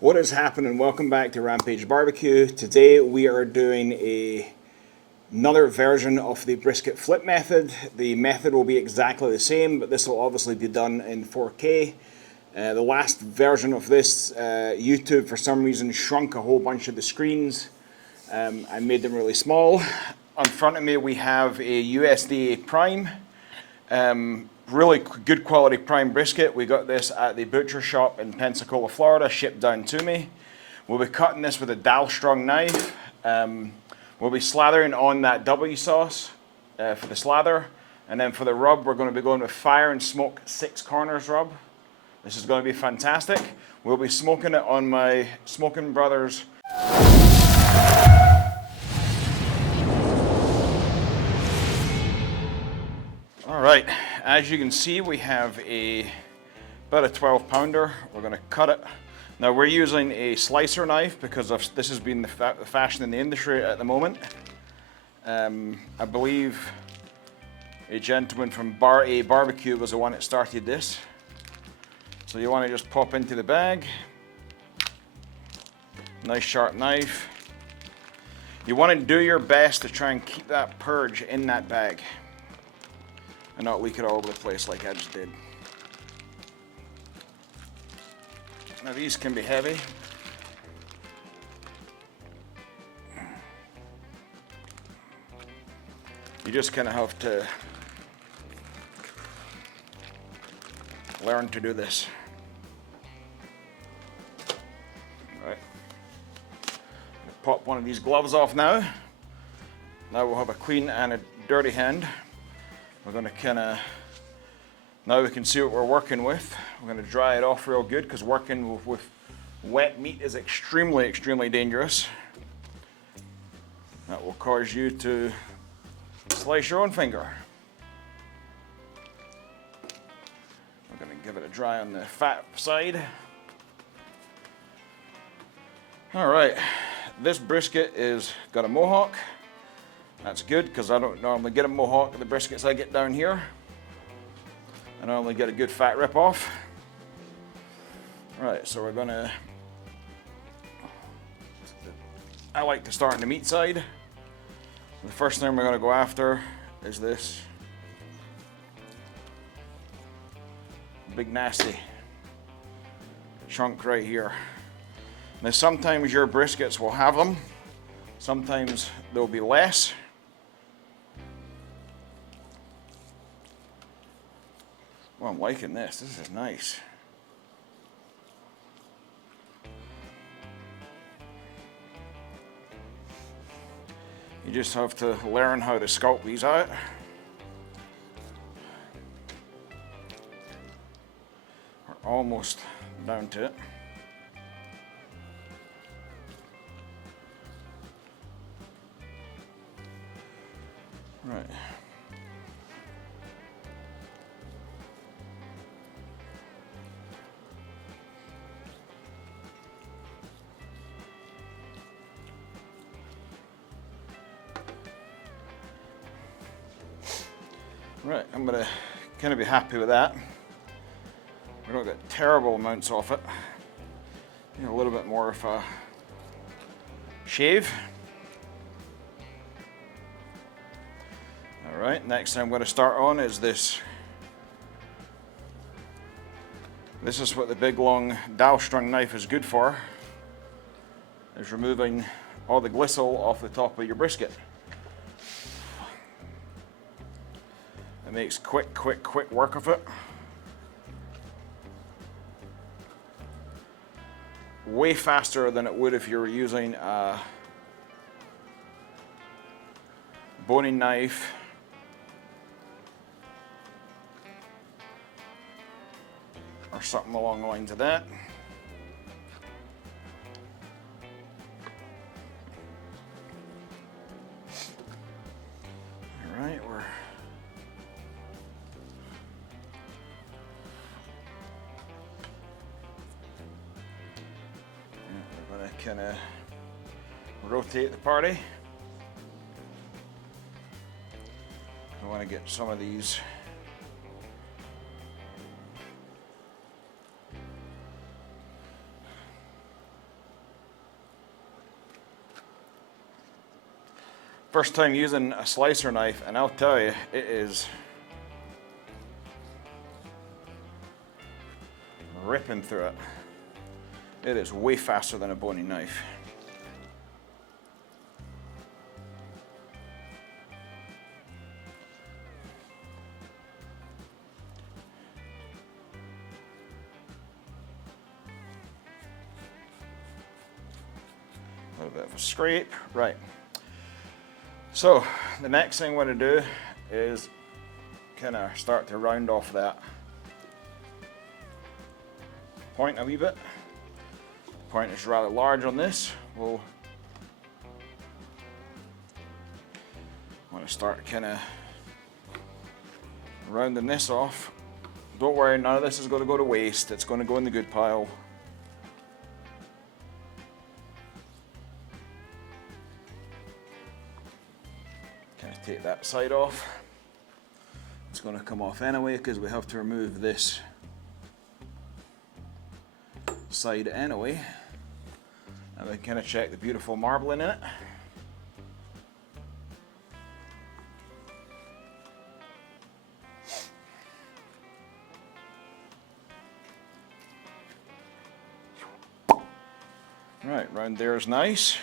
What is happening? Welcome back to Rampage Bbq. Today we are doing another version of the brisket flip method. The method will be exactly the same, but this will obviously be done in 4K. The last version of this, YouTube for some reason shrunk a whole bunch of the screens. I made them really small. In front of me we have a USDA Prime. Really good quality prime brisket. We got this at the butcher shop in Pensacola, Florida, shipped down to me. We'll be cutting this with a dalstrong knife. We'll be slathering on that W sauce for the slather. And then for the rub, we're going to be going with fire and smoke Six Corners Rub. This is going to be fantastic. We'll be smoking it on my Smokin Brothers. All right, as you can see, we have about a 12 pounder. We're going to cut it. Now we're using a slicer knife because this has been the fashion in the industry at the moment. I believe a gentleman from Rampage Bbq was the one that started this. So you want to just pop into the bag. Nice sharp knife. You want to do your best to try and keep that purge in that bag and not leak it all over the place like I just did. Now these can be heavy. You just kind of have to learn to do this. All right. Pop one of these gloves off now. Now we'll have a clean and a dirty hand. We're going to now we can see what we're working with. We're going to dry it off real good because working with wet meat is extremely, extremely dangerous. That will cause you to slice your own finger. We're going to give it a dry on the fat side. All right, this brisket is got a mohawk. That's good because I don't normally get a mohawk with the briskets I get down here. I normally get a good fat rip off. Right, so we're gonna, I like to start on the meat side. The first thing we're gonna go after is this big nasty chunk right here. Now sometimes your briskets will have them, sometimes there'll be less. Well, I'm liking this. This is nice. You just have to learn how to sculpt these out. We're almost down to it. Right. Right, I'm gonna kind of be happy with that. We don't get terrible amounts off it. You know, a little bit more of a shave. All right, next I'm going to start on is this. This is what the big long dalstrong knife is good for, is removing all the glistle off the top of your brisket. It makes quick work of it. Way faster than it would if you were using a boning knife or something along the lines of that. All right, we're going to kind of rotate the party. I want to get some of these First time using a slicer knife, and I'll tell you, it is ripping through it. It is way faster than a boning knife. A little bit of a scrape, right. So the next thing we're going to do is kind of start to round off that point a wee bit. The point is rather large on this. We'll want to start kind of rounding this off. Don't worry, none of this is going to go to waste. It's going to go in the good pile. Take that side off. It's going to come off anyway because we have to remove this side anyway. And we can kind of check the beautiful marbling in it. Right, round there is nice.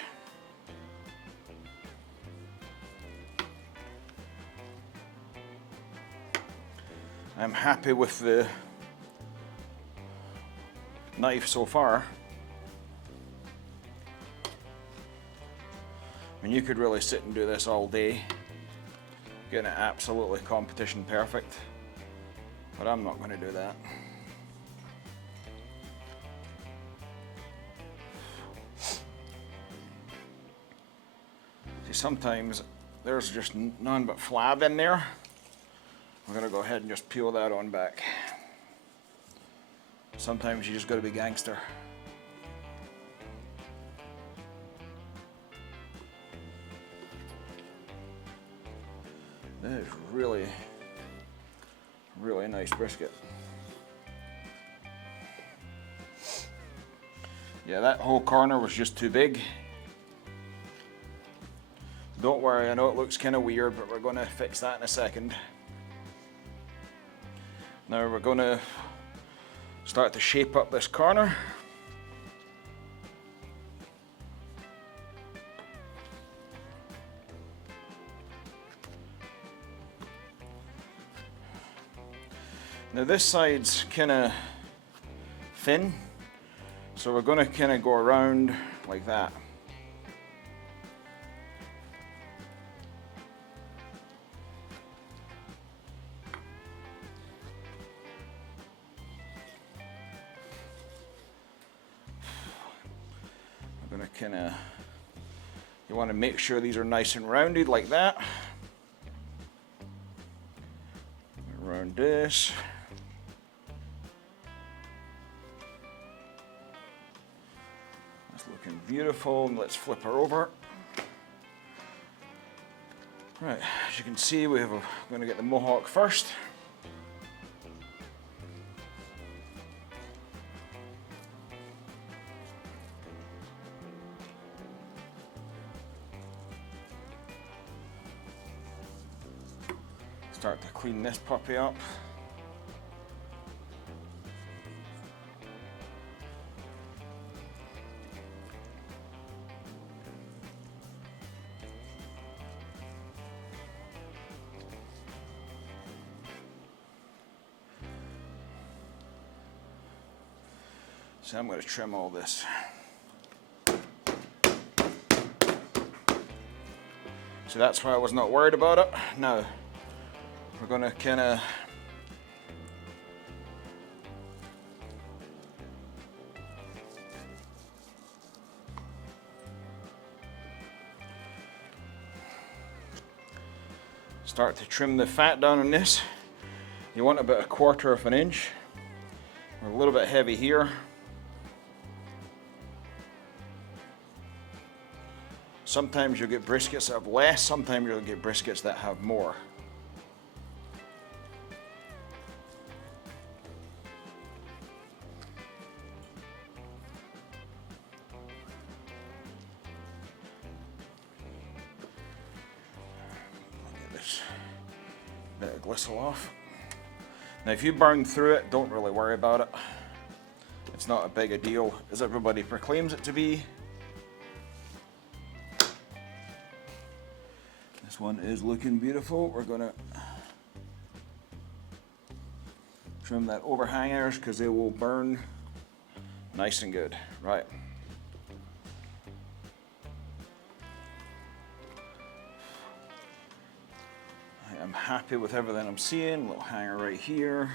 I'm happy with the knife so far. I mean, you could really sit and do this all day, getting it absolutely competition perfect, but I'm not going to do that. See, sometimes there's just none but flab in there. We're going to go ahead and just peel that on back. Sometimes you just got to be gangster. That is really, really nice brisket. Yeah, that whole corner was just too big. Don't worry, I know it looks kind of weird, but we're going to fix that in a second. Now we're going to start to shape up this corner. Now this side's kind of thin, so we're going to kind of go around like that. You want to make sure these are nice and rounded like that. Around this. That's looking beautiful. Let's flip her over. Right, as you can see, we're going to get the mohawk first. Start to clean this puppy up. So I'm going to trim all this. So that's why I was not worried about it. Now, we're going to kind of start to trim the fat down on this. You want about 1/4 of an inch. We're a little bit heavy here. Sometimes you'll get briskets that have less, sometimes you'll get briskets that have more. glistle off. Now if you burn through it, don't really worry about it. It's not a big a deal as everybody proclaims it to be. This one is looking beautiful. We're gonna trim that overhangers because they will burn nice and good. Right. I'm happy with everything I'm seeing. Little hanger right here.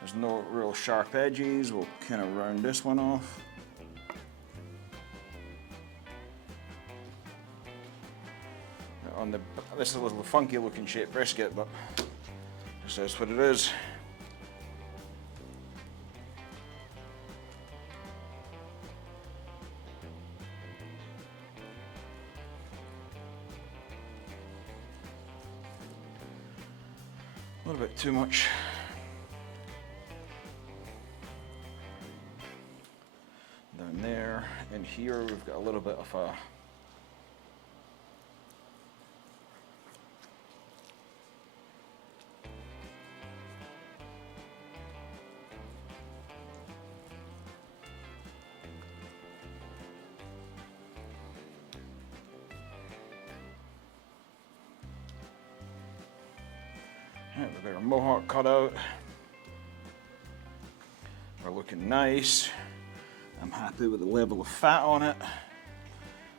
There's no real sharp edges. We'll kind of round this one off. This is a little funky looking shaped brisket, but this is what it is. A little bit too much. Down there, and here we've got a little bit of a we've got our mohawk cut out. We're looking nice. I'm happy with the level of fat on it.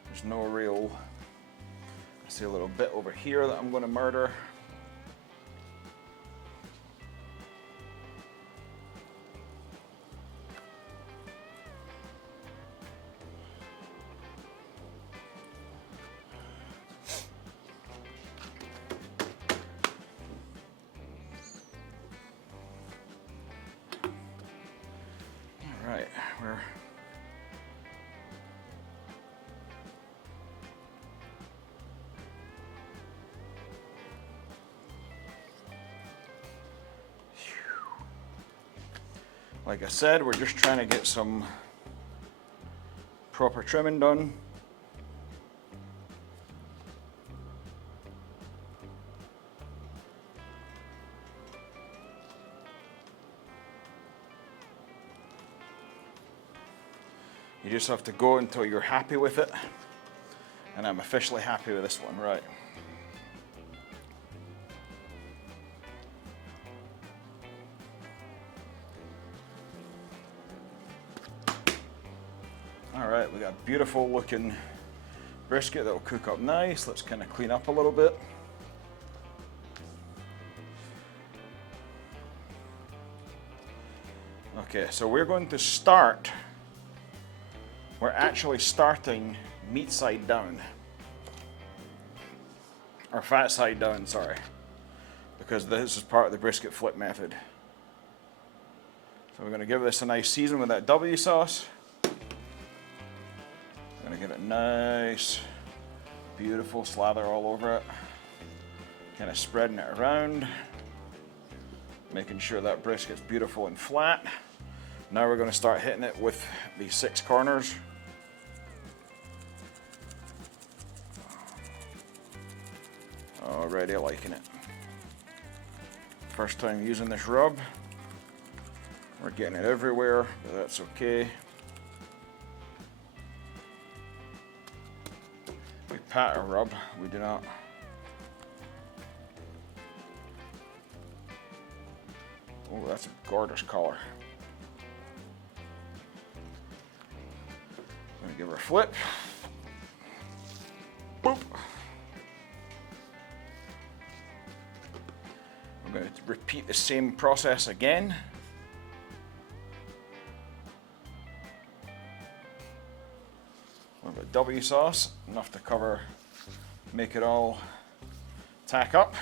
There's no real, I see a little bit over here that I'm going to murder. Right, we're like I said, we're just trying to get some proper trimming done. You just have to go until you're happy with it, and I'm officially happy with this one, right. All right, we got a beautiful looking brisket that will cook up nice. Let's kind of clean up a little bit. Okay, so we're going to start. We're actually starting meat side down, or fat side down, sorry, because this is part of the brisket flip method. So we're going to give this a nice season with that W sauce. Going to get it nice, beautiful slather all over it, kind of spreading it around, making sure that brisket's beautiful and flat. Now we're going to start hitting it with the 6 corners. Already liking it. First time using this rub. We're getting it everywhere, but that's okay. We pat our rub, we do not. Oh, that's a gorgeous color. I'm gonna give her a flip. Boop. I'm going to repeat the same process again. A little bit of W sauce, enough to cover, make it all tack up.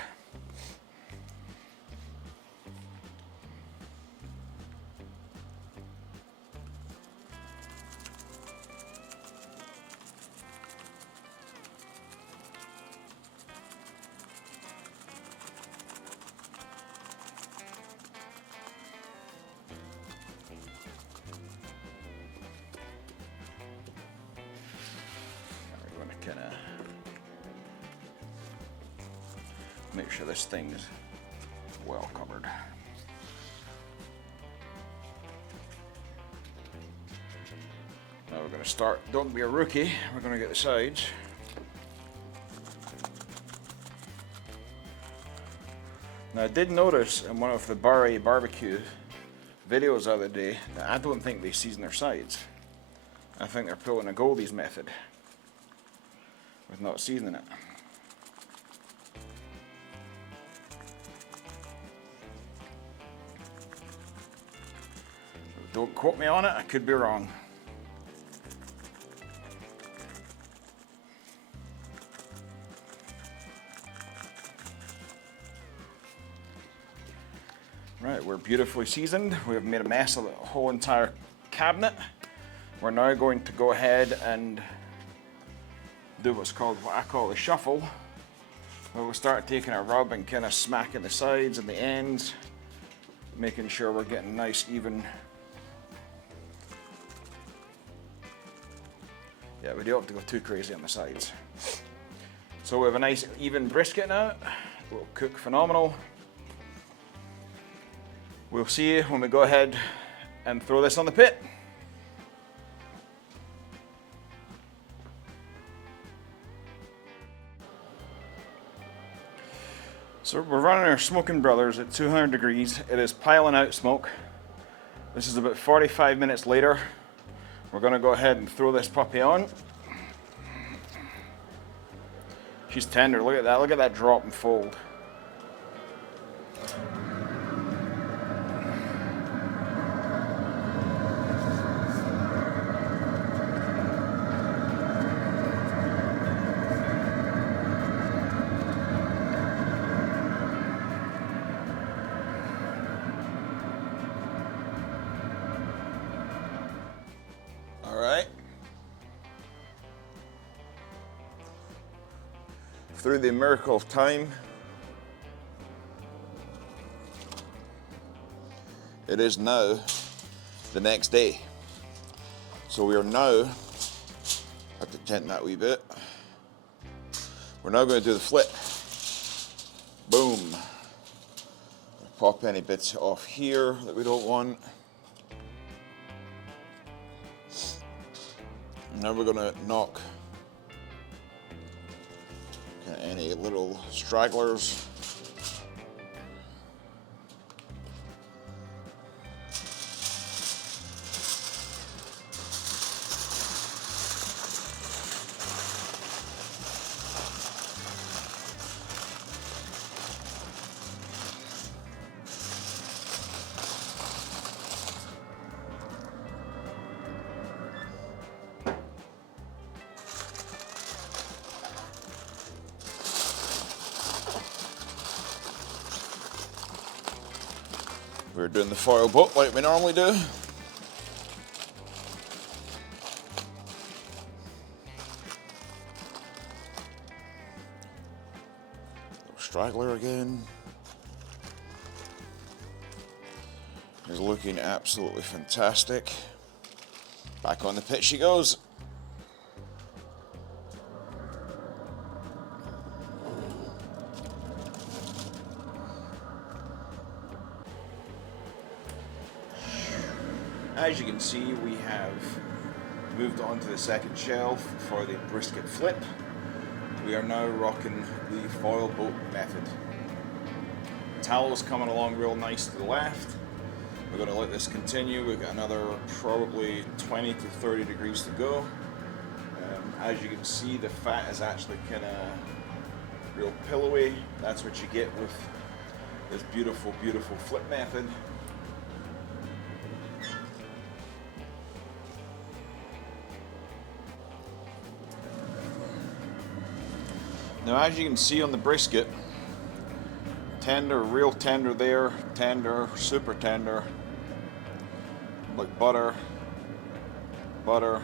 Make sure this thing is well covered. Now we're going to start, don't be a rookie, we're going to get the sides. Now I did notice in one of the Rampage Bbq videos the other day that I don't think they season their sides. I think they're pulling a Goldie's method with not seasoning it. Don't quote me on it, I could be wrong. Right, we're beautifully seasoned. We have made a mess of the whole entire cabinet. We're now going to go ahead and do what I call the shuffle, where we'll start taking our rub and kind of smacking the sides and the ends, making sure we're getting nice even. Yeah, we don't have to go too crazy on the sides. So we have a nice even brisket now. It will cook phenomenal. We'll see you when we go ahead and throw this on the pit. So we're running our Smokin Brothers at 200 degrees. It is piling out smoke. This is about 45 minutes later. We're going to go ahead and throw this puppy on. She's tender, look at that drop and fold. Through the miracle of time, it is now the next day. So we are now, I have to tent that wee bit. We're now going to do the flip. Boom. Pop any bits off here that we don't want. Now we're going to knock any little stragglers. We're doing the foil boat like we normally do. Straggler again. Is looking absolutely fantastic. Back on the pit she goes. As you can see, we have moved on to the second shelf for the brisket flip. We are now rocking the foil boat method. Towel's coming along real nice to the left. We're going to let this continue. We've got another probably 20 to 30 degrees to go. As you can see, the fat is actually kind of real pillowy. That's what you get with this beautiful, beautiful flip method. Now, as you can see on the brisket, tender, real tender there, tender, super tender, like butter, butter.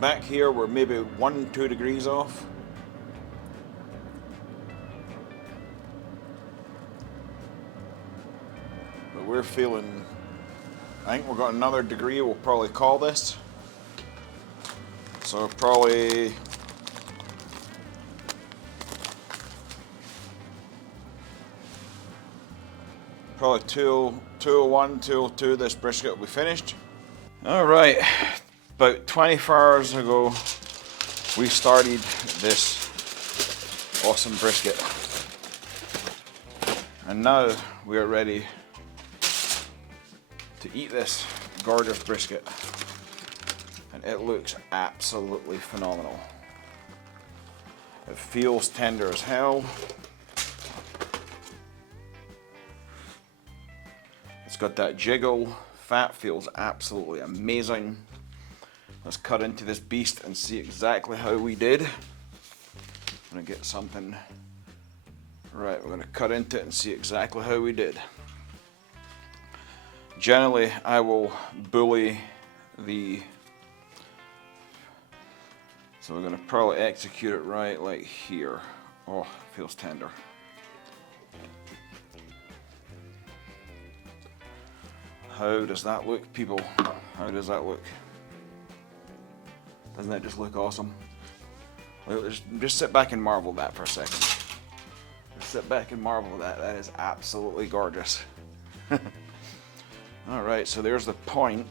Back here, we're maybe 1-2 degrees off. But we're feeling, I think we've got another degree, we'll probably call this. So Probably 201, 202 this brisket will be finished. Alright, about 24 hours ago we started this awesome brisket. And now we are ready to eat this gorgeous brisket. And it looks absolutely phenomenal. It feels tender as hell. It's got that jiggle. Fat feels absolutely amazing. Let's cut into this beast and see exactly how we did. I'm gonna get something. Right, we're gonna cut into it and see exactly how we did. Generally, I will bully the. So we're gonna probably execute it right like here. Oh, feels tender. How does that look, people? How does that look? Doesn't that just look awesome? Just sit back and marvel that for a second. Just sit back and marvel that. That is absolutely gorgeous. Alright, so there's the point.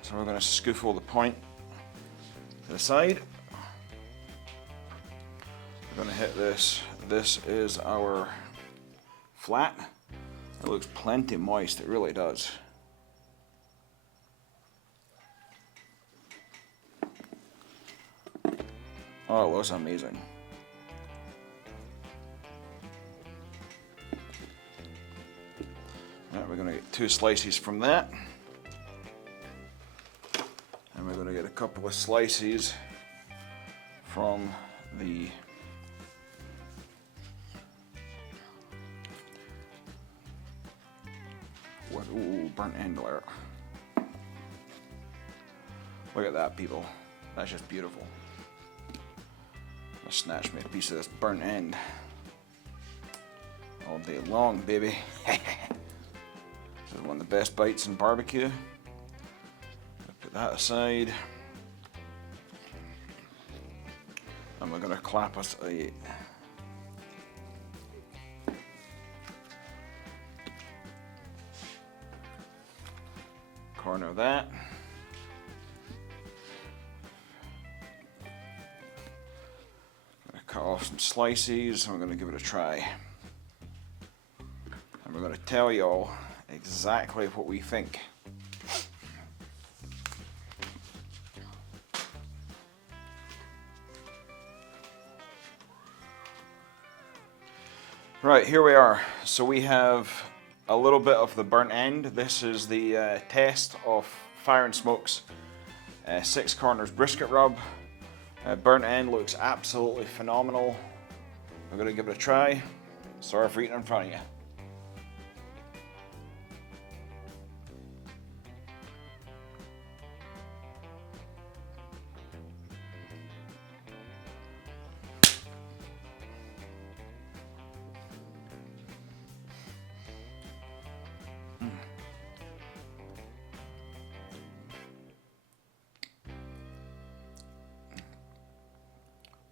So we're going to scoofle the point to the side. We're going to hit this. This is our flat. It looks plenty moist, it really does. Oh, it looks amazing. Right, we're going to get 2 slices from that. And we're going to get a couple of slices from the ooh, burnt end alert. Look at that, people. That's just beautiful. I'll snatch me a piece of this burnt end all day long, baby. This is one of the best bites in barbecue. I'll put that aside. And we're going to clap us a corner of that. Cut off some slices and we're going to give it a try. And we're going to tell y'all exactly what we think. Right, here we are. So we have a little bit of the burnt end. This is the test of Fire and Smoke's Six Corners Brisket Rub. Burnt end looks absolutely phenomenal. I'm going to give it a try. Sorry for eating in front of you.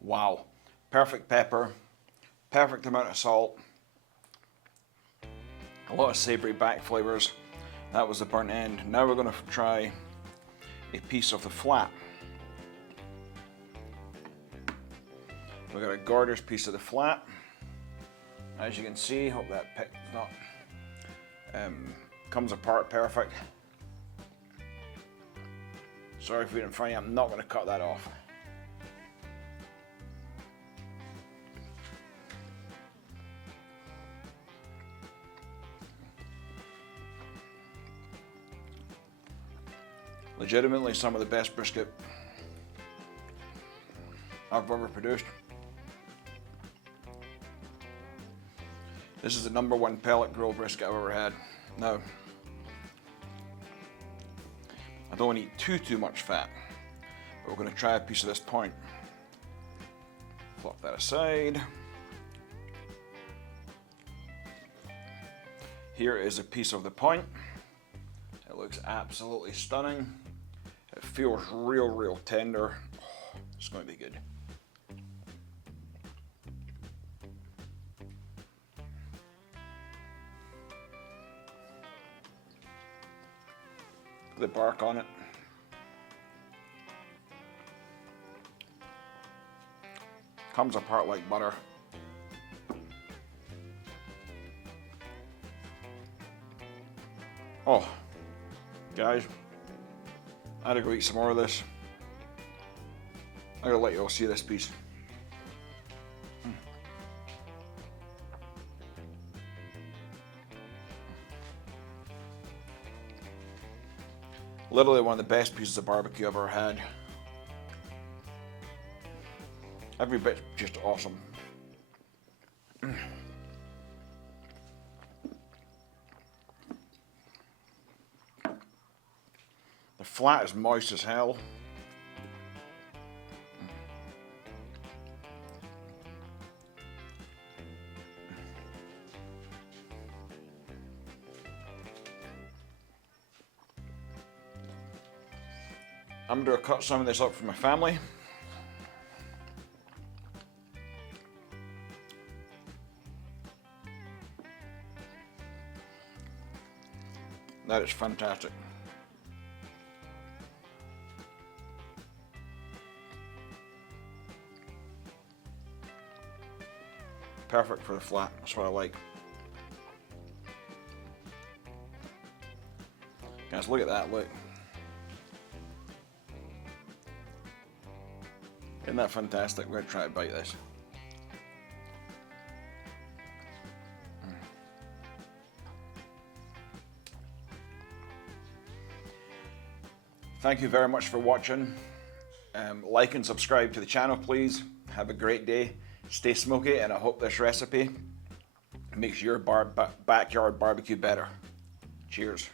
Wow, perfect pepper, perfect amount of salt, a lot of savory back flavors. That was the burnt end. Now we're going to try a piece of the flat. We've got a gorgeous piece of the flat. As you can see, hope that pick not comes apart perfect. Sorry for eating in front of you, I'm not going to cut that off. Legitimately some of the best brisket I've ever produced. This is the #1 pellet grilled brisket I've ever had. Now, I don't want to eat too much fat, but we're going to try a piece of this point. Flop that aside. Here is a piece of the point. It looks absolutely stunning. It feels real tender. Oh, it's going to be good. the bark on it. Comes apart like butter. Oh, guys, I gotta go eat some more of this. I gotta let you all see this piece. Literally one of the best pieces of barbecue I've ever had. Every bit's just awesome. The flat is moist as hell. I'm going to cut some of this up for my family. That is fantastic. Perfect for the flat, that's what I like. Guys, look at that, look. Isn't that fantastic? We're going to try to bite this. Thank you very much for watching. Like and subscribe to the channel, please. Have a great day. Stay smoky, and I hope this recipe makes your backyard barbecue better. Cheers.